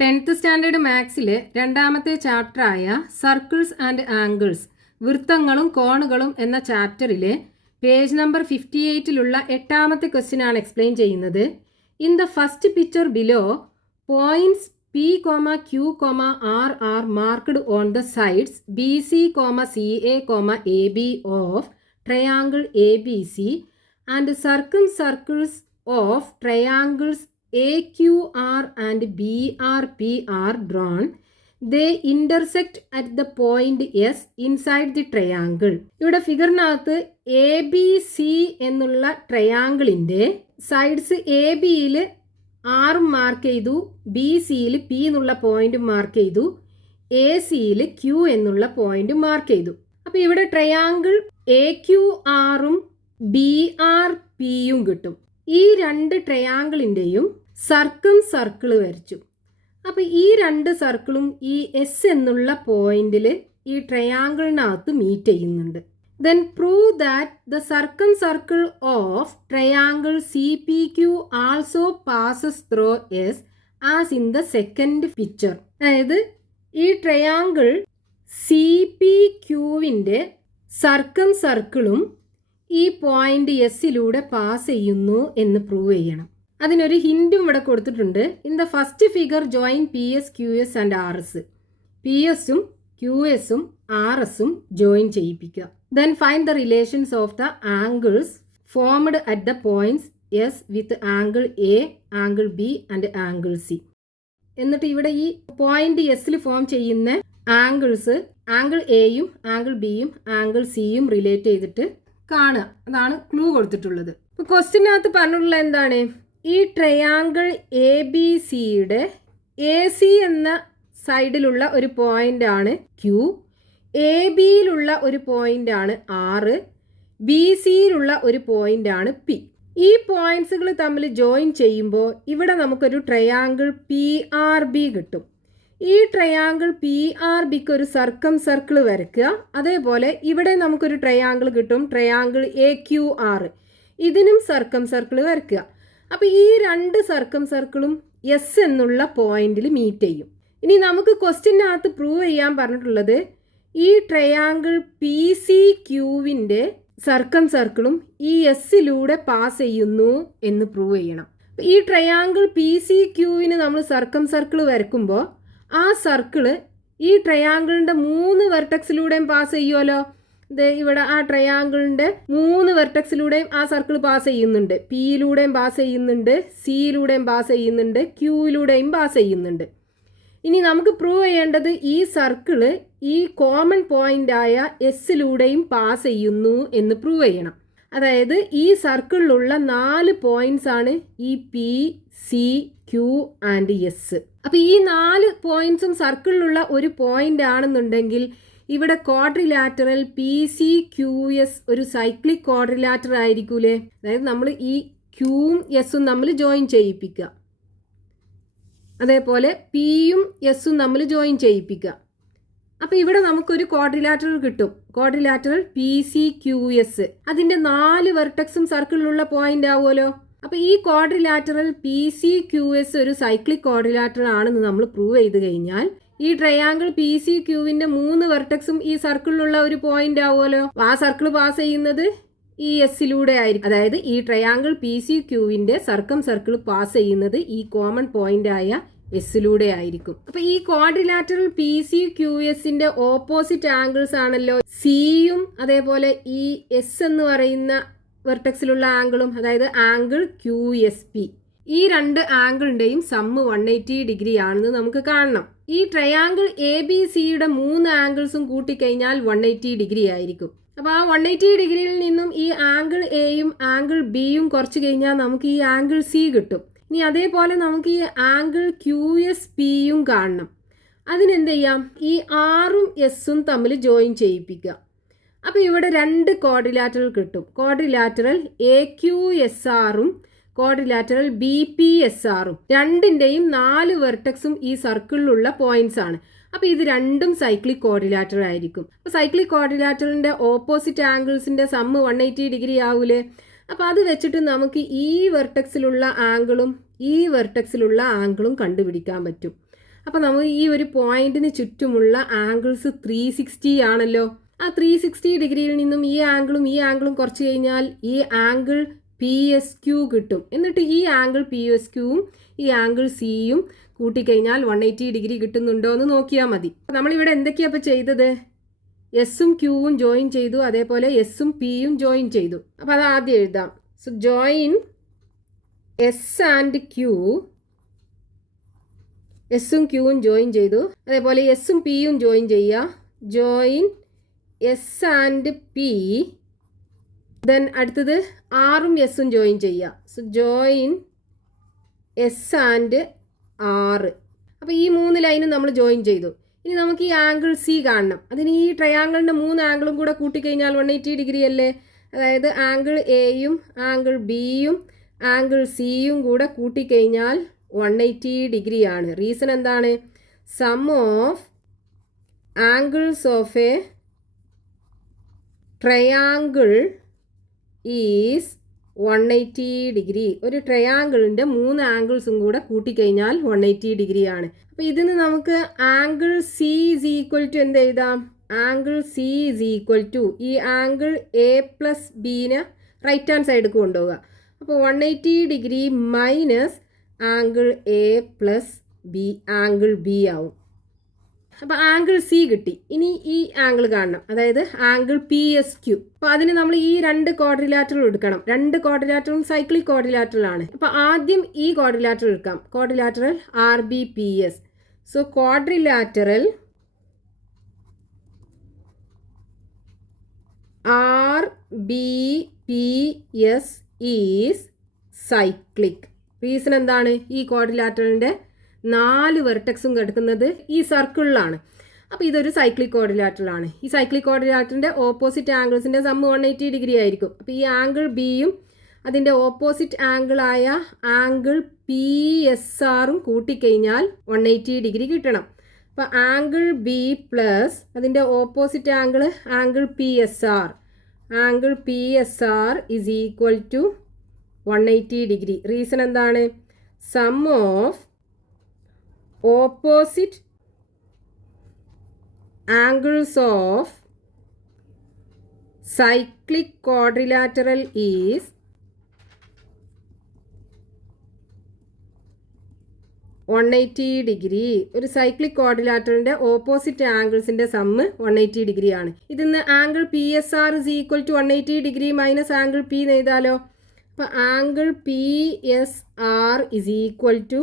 10th standard മാത്സിലെ രണ്ടാമത്തെ ചാപ്റ്ററായ circles and angles വൃത്തങ്ങളും കോണുകളും എന്ന ചാപ്റ്ററിലെ page number 58ലുള്ള എട്ടാമത്തെ ക്വസ്റ്റ്യൻ ആണ് എക്സ്പ്ലെയിൻ ചെയ്യുന്നത്. In the first picture below points P, Q, R are marked on the sides BC, CA, AB of triangle ABC and circumcircles of triangles AQR and BRP are drawn. They intersect at the point S inside the triangle. ഇവിടെ ഫിഗറിനകത്ത് ABC എന്നുള്ള ട്രയാങ്കിളിൻ്റെ sides ABയിൽ R mark ചെയ്തു, BCയിൽ P എന്നുള്ള point mark ചെയ്തു, ACയിൽ Q എന്നുള്ള point mark ചെയ്തു. അപ്പോൾ ഇവിടെ triangle AQRും BRPയും കിട്ടും. ഈ രണ്ട് ട്രയാങ്കിളിൻ്റെയും സർക്കിൾ വരച്ചു. അപ്പോൾ ഈ രണ്ട് സർക്കിളും ഈ S എന്നുള്ള പോയിന്റിൽ ഈ ട്രയാങ്കിളിനകത്ത് മീറ്റ് ചെയ്യുന്നുണ്ട്. Then prove that the circumcircle of triangle CPQ also passes through S as in the second picture. അതായത് ഈ ട്രയാങ്കിൾ CPQവിൻ്റെ സർക്കിളും ഈ പോയിന്റ് എസ്സിലൂടെ പാസ് ചെയ്യുന്നു എന്ന് പ്രൂവ് ചെയ്യണം. അതിനൊരു ഹിൻറ്റും ഇവിടെ കൊടുത്തിട്ടുണ്ട്. In the first figure join PS, QS and RS. PSും QSും RSും ജോയിൻ ചെയ്യിപ്പിക്കുക. Then find the relations of the angles formed at the points S with angle A, angle B and angle C. എന്നിട്ട് ഇവിടെ ഈ പോയിന്റ് എസ്സിൽ ഫോം ചെയ്യുന്ന angles angle എയും angle ബിയും ആംഗിൾ സിയും റിലേറ്റ് ചെയ്തിട്ട് കാണുക. അതാണ് ക്ലൂ കൊടുത്തിട്ടുള്ളത്. ഇപ്പോൾ ക്വസ്റ്റ്യനകത്ത് പറഞ്ഞിട്ടുള്ള എന്താണ്? ഈ ട്രയാങ്കിൾ ABC AC എന്ന സൈഡിലുള്ള ഒരു പോയിന്റ് ആണ് Q, ABയിലുള്ള ഒരു പോയിന്റ് ആണ് R, BCയിലുള്ള ഒരു പോയിന്റ് ആണ് P. ഈ പോയിന്റ്സുകൾ തമ്മിൽ ജോയിൻ ചെയ്യുമ്പോൾ ഇവിടെ നമുക്കൊരു ട്രയാങ്കിൾ PRB കിട്ടും. ഈ ട്രയാങ്കിൾ PRBക്ക് ഒരു സർക്കിൾ വരയ്ക്കുക. അതേപോലെ ഇവിടെ നമുക്കൊരു ട്രയാങ്കിൾ കിട്ടും, ട്രയാങ്കിൾ AQR. ഇതിനും സർക്കിൾ വരയ്ക്കുക. അപ്പോൾ ഈ രണ്ട് സർക്കിളും S എന്നുള്ള പോയിന്റിൽ മീറ്റ് ചെയ്യും. ഇനി നമുക്ക് ക്വസ്റ്റ്യനകത്ത് പ്രൂവ് ചെയ്യാൻ പറഞ്ഞിട്ടുള്ളത് ഈ ട്രയാങ്കിൾ PCQവിൻ്റെ സർക്കിളും ഈ എസ്സിലൂടെ പാസ് ചെയ്യുന്നു എന്ന് പ്രൂവ് ചെയ്യണം. ഈ ട്രയാങ്കിൾ PCQവിന് നമ്മൾ സർക്കിൾ വരയ്ക്കുമ്പോൾ ആ സർക്കിള് ഈ ട്രയാങ്കിളിൻ്റെ 3 വെർട്ടക്സിലൂടെയും പാസ് ചെയ്യുമല്ലോ. ഇവിടെ ആ ട്രയാങ്കിളിൻ്റെ 3 വെർട്ടക്സിലൂടെയും ആ സർക്കിൾ പാസ് ചെയ്യുന്നുണ്ട്. Pയിലൂടെയും പാസ് ചെയ്യുന്നുണ്ട്, Cയിലൂടെയും പാസ് ചെയ്യുന്നുണ്ട്, Qയിലൂടെയും പാസ് ചെയ്യുന്നുണ്ട്. ഇനി നമുക്ക് പ്രൂവ് ചെയ്യേണ്ടത് ഈ സർക്കിള് ഈ കോമൺ പോയിന്റായ എസ്സിലൂടെയും പാസ് ചെയ്യുന്നു എന്ന് പ്രൂവ് ചെയ്യണം. അതായത് ഈ സർക്കിളിലുള്ള 4 പോയിന്റ്സ് ആണ് ഈ P, C, Q and S. അപ്പോൾ ഈ 4 പോയിന്റ്സും സർക്കിളിലുള്ള ഒരു പോയിന്റ് ആണെന്നുണ്ടെങ്കിൽ ഇവിടെ ക്വാഡ്രിലാറ്ററൽ PCQS ഒരു സൈക്ലിക് ക്വാഡ്രിലാറ്റർ ആയിരിക്കൂലേ. അതായത് നമ്മൾ ഈ Qയും Sഉം തമ്മിൽ ജോയിൻ ചെയ്യിപ്പിക്കുക. അതേപോലെ Pയും Sഉം തമ്മിൽ ജോയിൻ ചെയ്യിപ്പിക്കുക. അപ്പോൾ ഇവിടെ നമുക്കൊരു ക്വാഡ്രിലാറ്ററൽ കിട്ടും, ക്വാഡ്രിലാറ്ററൽ PCQS. അതിൻ്റെ 4 വെർട്ടക്സും സർക്കിളിലുള്ള പോയിന്റ് ആവുമല്ലോ. അപ്പോൾ ഈ ക്വാഡ്രിലാറ്ററൽ PCQS ഒരു സൈക്ലിക് ക്വാഡ്രിലാറ്ററൽ ആണെന്ന് നമ്മൾ പ്രൂവ് ചെയ്ത് കഴിഞ്ഞാൽ ഈ ട്രയാങ്കിൾ PCQവിൻ്റെ 3 വെർട്ടക്സും ഈ സർക്കിളിലുള്ള ഒരു പോയിന്റ് ആവുമല്ലോ. ആ സർക്കിൾ പാസ് ചെയ്യുന്നത് ഈ എസ്സിലൂടെ ആയിരിക്കും. അതായത് ഈ ട്രയാങ്കിൾ PCQവിൻ്റെ സർക്കിൾ പാസ് ചെയ്യുന്നത് ഈ കോമൺ പോയിന്റ് ആയ എസ്സിലൂടെ ആയിരിക്കും. അപ്പൊ ഈ ക്വാഡ്രിലാറ്ററൽ PCQSന്റെ ഓപ്പോസിറ്റ് ആംഗിൾസ് ആണല്ലോ സിയും അതേപോലെ ഈ എസ് എന്ന് പറയുന്ന വെർട്ടക്സിലുള്ള ആംഗിളും, അതായത് ആംഗിൾ QSP. ഈ രണ്ട് ആംഗിളിന്റെയും സമ്മ് 180 ഡിഗ്രി ആണെന്ന് നമുക്ക് കാണണം. ഈ ട്രയാങ്കിൾ ABCയുടെ 3 ആംഗിൾസും കൂട്ടിക്കഴിഞ്ഞാൽ 180 ഡിഗ്രി ആയിരിക്കും. അപ്പോൾ ആ 180 ഡിഗ്രിയിൽ നിന്നും ഈ ആംഗിൾ എയും ആംഗിൾ ബിയും കുറച്ച് കഴിഞ്ഞാൽ നമുക്ക് ഈ ആംഗിൾ C കിട്ടും. ഇനി അതേപോലെ നമുക്ക് ഈ ആംഗിൾ QSPയും കാണണം. അതിനെന്ത് ചെയ്യാം? ഈ Rഉം Sഉം തമ്മിൽ ജോയിൻ ചെയ്യിപ്പിക്കുക. അപ്പോൾ ഇവിടെ 2 ക്വാഡ്രിലാറ്ററൽ കിട്ടും. ക്വാഡ്രിലാറ്ററൽ AQSRും ക്വാഡ്രിലാറ്ററൽ BPSRും. രണ്ടിൻ്റെയും 4 വെർട്ടക്സും ഈ സർക്കിളിലുള്ള പോയിന്റ്സ് ആണ്. അപ്പോൾ ഇത് രണ്ടും സൈക്ലിക് ക്വാഡ്രിലാറ്ററൽ ആയിരിക്കും. അപ്പോൾ സൈക്ലിക് ക്വാഡ്രിലാറ്ററലിൻ്റെ ഓപ്പോസിറ്റ് ആംഗിൾസിൻ്റെ സമ്മ് 180 ഡിഗ്രി ആവൂലേ. അപ്പോൾ അത് വെച്ചിട്ട് നമുക്ക് ഈ വെർട്ടക്സിലുള്ള ആംഗിളും ഈ വെർട്ടക്സിലുള്ള ആംഗിളും കണ്ടുപിടിക്കാൻ പറ്റും. അപ്പോൾ നമ്മൾ ഈ ഒരു പോയിന്റിന് ചുറ്റുമുള്ള ആംഗിൾസ് 360 ആണല്ലോ. ആ 360 ഡിഗ്രിയിൽ നിന്നും ഈ ആംഗിളും കുറച്ച് കഴിഞ്ഞാൽ ഈ ആംഗിൾ PSQ കിട്ടും. എന്നിട്ട് ഈ ആംഗിൾ PSQവും ഈ ആംഗിൾ സിയും കൂട്ടിക്കഴിഞ്ഞാൽ 180 ഡിഗ്രി കിട്ടുന്നുണ്ടോ എന്ന് നോക്കിയാൽ മതി. നമ്മളിവിടെ എന്തൊക്കെയാണ് അപ്പോൾ ചെയ്തത്? എസും ക്യൂവും ജോയിൻ ചെയ്തു, അതേപോലെ എസും പിയും ജോയിൻ ചെയ്തു. അപ്പോൾ അത് ആദ്യം എഴുതാം. So join S and Q, എസും ക്യൂവും ജോയിൻ ചെയ്തു. അതേപോലെ എസും പിയും ജോയിൻ ചെയ്യുക. Join S and P. Then അടുത്തത് ആറും എസും ജോയിൻ ചെയ്യുക. സോ ജോയിൻ എസ് ആൻഡ് ആറ്. അപ്പോൾ ഈ 3 ലൈനും നമ്മൾ ജോയിൻ ചെയ്തു. ഇനി നമുക്ക് ഈ ആംഗിൾ സി കാണണം. അതിന് ഈ ട്രയാങ്കിളിൻ്റെ 3 ആംഗിളും കൂടെ കൂട്ടിക്കഴിഞ്ഞാൽ 180 ഡിഗ്രി അല്ലേ. അതായത് ആംഗിൾ എയും ആംഗിൾ ബിയും ആംഗിൾ സിയും കൂടെ കൂട്ടിക്കഴിഞ്ഞാൽ 180 ഡിഗ്രിയാണ്. റീസൺ എന്താണ്? Sum of angles of a triangle is 180 degree. ഒരു ട്രയാങ്കിളിൻ്റെ 3 ആംഗിൾസും കൂടെ കൂട്ടിക്കഴിഞ്ഞാൽ 180 ഡിഗ്രിയാണ്. അപ്പോൾ ഇതിന് നമുക്ക് angle C is equal to എന്ത് എഴുതാം? Angle C is equal to ഈ ആംഗിൾ എ പ്ലസ് ബീനെ റൈറ്റ് ഹാൻഡ് സൈഡിൽ കൊണ്ടുപോവുക. അപ്പോൾ 180 degree minus angle A plus B, angle B ആവും. അപ്പോൾ ആംഗിൾ സി കിട്ടി. ഇനി ഈ ആംഗിൾ കാണണം, അതായത് ആംഗിൾ PSQ. അപ്പോൾ അതിന് നമ്മൾ ഈ 2 ക്വാഡ്രിലാറ്ററൽ എടുക്കണം. 2 ക്വാഡ്രിലാറ്ററലും സൈക്ലിക് ക്വാഡ്രിലാറ്ററലാണ്. അപ്പോൾ ആദ്യം ഈ ക്വാഡ്രിലാറ്ററൽ എടുക്കാം. Quadrilateral RBPS. So quadrilateral RBPS is cyclic. Reason എന്താണ്? ഈ ക്വാഡ്രിലാറ്ററലിൻ്റെ 4 വെർട്ടെക്സും കിടക്കുന്നത് ഈ സർക്കിളിലാണ്. അപ്പോൾ ഇതൊരു സൈക്ലിക് ക്വാഡ്രിലാറ്ററലാണ്. ഈ സൈക്ലിക് ക്വാഡ്രിലാറ്ററിൻ്റെ ഓപ്പോസിറ്റ് ആംഗിൾസിൻ്റെ സം 180 ഡിഗ്രി ആയിരിക്കും. അപ്പോൾ ഈ ആംഗിൾ ബിയും അതിൻ്റെ ഓപ്പോസിറ്റ് ആംഗിളായ ആംഗിൾ PSRും കൂട്ടിക്കഴിഞ്ഞാൽ 180 ഡിഗ്രി കിട്ടണം. അപ്പോൾ ആംഗിൾ ബി പ്ലസ് അതിൻ്റെ opposite angle PSR, angle PSR is equal to 180 degree. Reason എന്താണ്? Sum of opposite angles of cyclic quadrilateral is 180 degree. ഒരു സൈക്ലിക് ക്വാഡ്രിലാറ്ററിൻ്റെ ഓപ്പോസിറ്റ് ആംഗിൾസിൻ്റെ സമ്മ് 180 ഡിഗ്രിയാണ്. ഇതിന്ന് angle PSR is equal to 180 degree minus angle P എഴുതാലോ. അപ്പോൾ angle PSR is equal to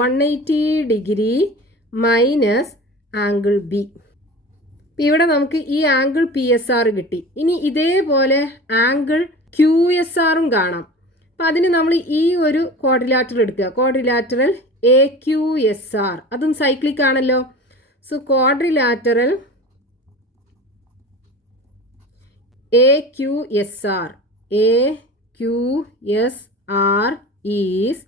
180 degree minus angle B. ഇവിടെ നമുക്ക് ഈ angle PSR കിട്ടി. ഇനി ഇതേപോലെ ആംഗിൾ QSRും കാണാം. അപ്പോൾ അതിന് നമ്മൾ ഈ ഒരു ക്വാഡ്രിലാറ്ററൽ എടുക്കുക. ക്വാഡ്രിലാറ്ററൽ AQSR, അതും സൈക്ലിക് ആണല്ലോ. So quadrilateral AQSR is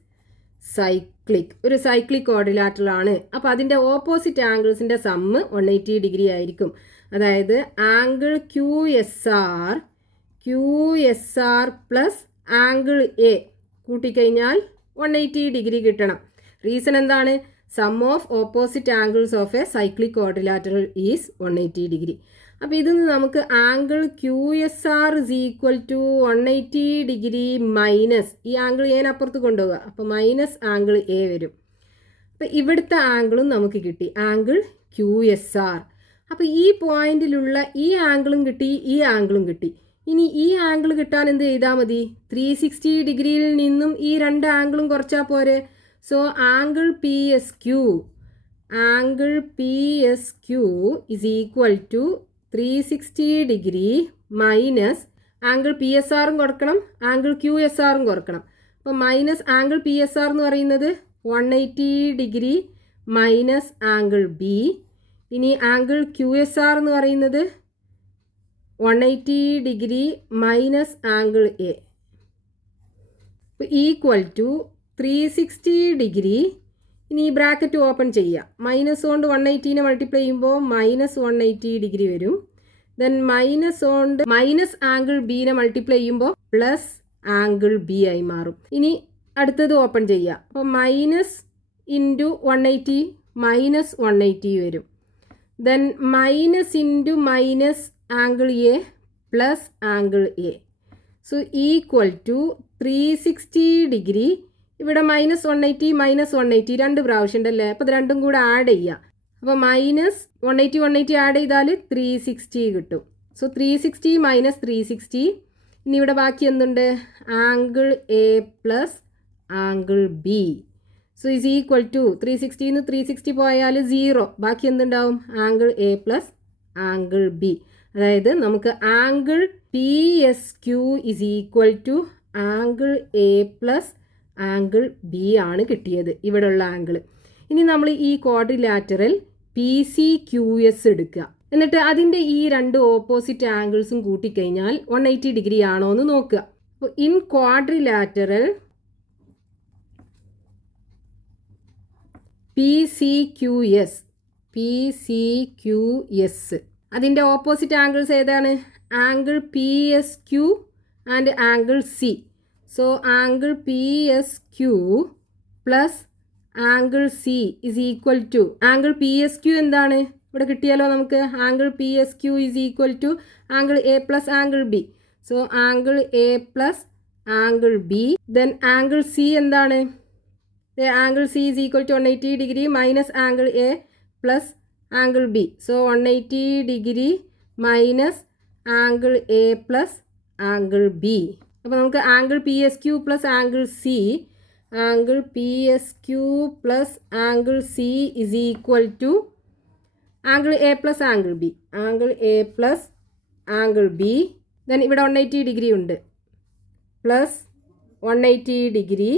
cyclic. ഒരു സൈക്ലിക് ക്വാഡ്രിലാറ്ററൽ ആണ്. അപ്പോൾ അതിൻ്റെ ഓപ്പോസിറ്റ് ആംഗിൾസിൻ്റെ സമ്മ് 180 ഡിഗ്രി ആയിരിക്കും. അതായത് angle QSR plus angle A കൂട്ടിക്കഴിഞ്ഞാൽ 180 ഡിഗ്രി കിട്ടണം. റീസൺ എന്താണ്? Sum of opposite angles of a cyclic quadrilateral is 180 degree. അപ്പോൾ ഇതിന് നമുക്ക് angle QSR is equal to 180 degree minus ഈ ആംഗിൾ ഏനപ്പുറത്ത് കൊണ്ടുപോവുക. അപ്പോൾ മൈനസ് ആംഗിൾ എ വരും. അപ്പോൾ ഇവിടുത്തെ ആംഗിളും നമുക്ക് കിട്ടി, ആംഗിൾ QSR. അപ്പോൾ ഈ പോയിന്റിലുള്ള ഈ ആംഗിളും കിട്ടി, ഈ ആംഗിളും കിട്ടി. ഇനി ഈ ആംഗിൾ കിട്ടാൻ എന്ത് ചെയ്താൽ മതി? 360 ഡിഗ്രിയിൽ നിന്നും ഈ 2 ആംഗിളും കുറച്ചാൽ പോരെ. So angle PSQ is equal to 360 degree minus angle PSRും കുറക്കണം, ആംഗിൾ QSRും കുറക്കണം. അപ്പോൾ മൈനസ് ആംഗിൾ PSR എന്ന് പറയുന്നത് 180 ഡിഗ്രി മൈനസ് ആംഗിൾ ബി. ഇനി ആംഗിൾ QSR എന്ന് പറയുന്നത് 180 degree minus angle A equal to 360 degree. ഇനി ഈ ബ്രാക്കറ്റ് ഓപ്പൺ ചെയ്യുക. മൈനസ് കൊണ്ട് 180നെ മൾട്ടിപ്ലൈ ചെയ്യുമ്പോൾ മൈനസ് 180 ഡിഗ്രി വരും. ദെൻ മൈനസ് കൊണ്ട് മൈനസ് ആംഗിൾ ബീനെ മൾട്ടിപ്ലൈ ചെയ്യുമ്പോൾ പ്ലസ് ആംഗിൾ ബി ആയി മാറും. ഇനി അടുത്തത് ഓപ്പൺ ചെയ്യുക. അപ്പോൾ മൈനസ് ഇൻറ്റു 180 -180 വരും. Then minus into minus angle A plus angle A. So equal to 360 degree. ഇവിടെ -180 -180 രണ്ട് പ്രാവശ്യം ഉണ്ടല്ലേ, അപ്പോൾ ഇത് രണ്ടും കൂടെ ആഡ് ചെയ്യുക. അപ്പോൾ -180 ആഡ് ചെയ്താൽ 360 കിട്ടും. സോ 360 - 360. ഇനി ഇവിടെ ബാക്കി എന്തുണ്ട്? Angle A plus angle B. So is equal to 360 360 പോയാൽ 0. ബാക്കി എന്തുണ്ടാവും? ആംഗിൾ എ പ്ലസ് ആംഗിൾ ബി. അതായത് നമുക്ക് angle P S Q is equal to angle A plus angle B ആണ് കിട്ടിയത്, ഇവിടെയുള്ള ആംഗിൾ. ഇനി നമ്മൾ ഈ quadrilateral P C Q S എടുക്കുക. എന്നിട്ട് അതിൻ്റെ ഈ രണ്ട് ഓപ്പോസിറ്റ് ആംഗിൾസും കൂട്ടിക്കഴിഞ്ഞാൽ 180 ഡിഗ്രി ആണോ എന്ന് നോക്കുക. അപ്പോൾ in quadrilateral P C Q S അതിൻ്റെ ഓപ്പോസിറ്റ് ആംഗിൾസ് ഏതാണ്? Angle P S Q and angle C. So angle P S Q plus angle C is equal to angle P S Q എന്താണ്? ഇവിടെ കിട്ടിയാലോ നമുക്ക്. Angle P S Q is equal to angle A plus angle B. So angle A plus angle B. Then angle C എന്താണ്? Angle C is equal to 180 degree minus angle A plus angle B. So 180 degree minus angle A plus angle B. അപ്പോൾ നമുക്ക് angle P S Q plus angle C, angle P S Q plus angle C is equal to angle A plus angle B, angle A plus angle B. Then ഇവിടെ 180 degree ഉണ്ട്, plus 180 degree.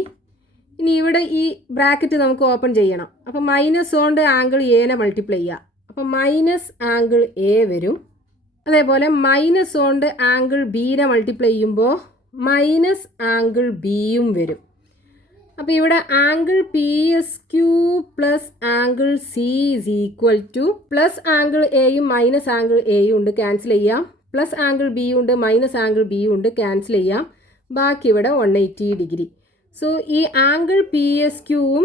ഇനി ഇവിടെ ഈ bracket നമുക്ക് open ചെയ്യണം. അപ്പോൾ minus കൊണ്ട് angle എനെ മൾട്ടിപ്ലൈ ചെയ്യുക. അപ്പോൾ മൈനസ് ആംഗിൾ എ വരും. അതേപോലെ മൈനസ് കൊണ്ട് ആംഗിൾ ബീനെ മൾട്ടിപ്ലൈ ചെയ്യുമ്പോൾ മൈനസ് ആംഗിൾ ബിയും വരും. അപ്പോൾ ഇവിടെ angle P S Q plus angle C is equal two plus angle എയും മൈനസ് ആംഗിൾ എയും ഉണ്ട്, ക്യാൻസൽ ചെയ്യാം. പ്ലസ് ആംഗിൾ ബിയും ഉണ്ട്, മൈനസ് ആംഗിൾ ബിയും ഉണ്ട്, ക്യാൻസൽ ചെയ്യാം. ബാക്കി ഇവിടെ 180 ഡിഗ്രി. സോ ഈ ആംഗിൾ പി എസ് ക്യൂവും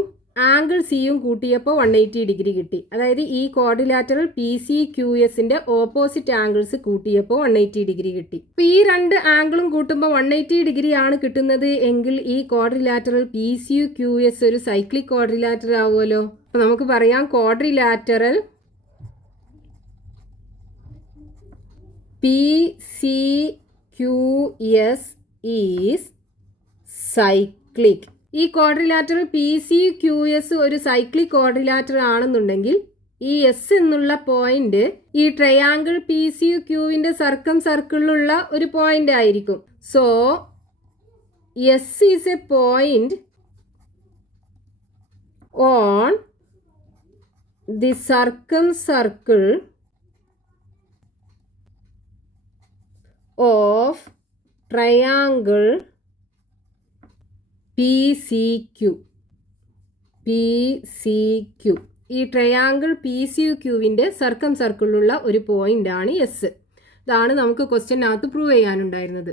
ആംഗിൾ സിയും കൂട്ടിയപ്പോൾ 180 ഡിഗ്രി കിട്ടി. അതായത് ഈ ക്വാഡ്രിലാറ്ററൽ പി സി ക്യു എസിൻ്റെ ഓപ്പോസിറ്റ് ആംഗിൾസ് കൂട്ടിയപ്പോൾ 180 ഡിഗ്രി കിട്ടി. അപ്പോൾ ഈ രണ്ട് ആംഗിളും കൂട്ടുമ്പോൾ 180 ഡിഗ്രി ആണ് കിട്ടുന്നത് എങ്കിൽ ഈ quadrilateral P C Q S ഒരു സൈക്ലിക് ക്വാഡ്രിലാറ്ററൽ ആവുമല്ലോ. അപ്പോൾ നമുക്ക് പറയാം quadrilateral P C Q S is cyclic. ഈ quadrilateral P C Q S ഒരു സൈക്ലിക് ക്വാഡ്രിലാറ്ററൽ ആണെന്നുണ്ടെങ്കിൽ ഈ എസ് എന്നുള്ള പോയിന്റ് ഈ ട്രയാങ്കിൾ പി സി ക്യൂവിൻ്റെ സർക്കിളിലുള്ള ഒരു പോയിന്റ് ആയിരിക്കും. So S is a point on the circle of triangle P C Q. ഈ ട്രയാങ്കിൾ പി സി ക്യൂവിൻ്റെ സർക്കിളിലുള്ള ഒരു പോയിൻ്റാണ് എസ്. ഇതാണ് നമുക്ക് ക്വസ്റ്റ്യനകത്ത് പ്രൂവ് ചെയ്യാനുണ്ടായിരുന്നത്.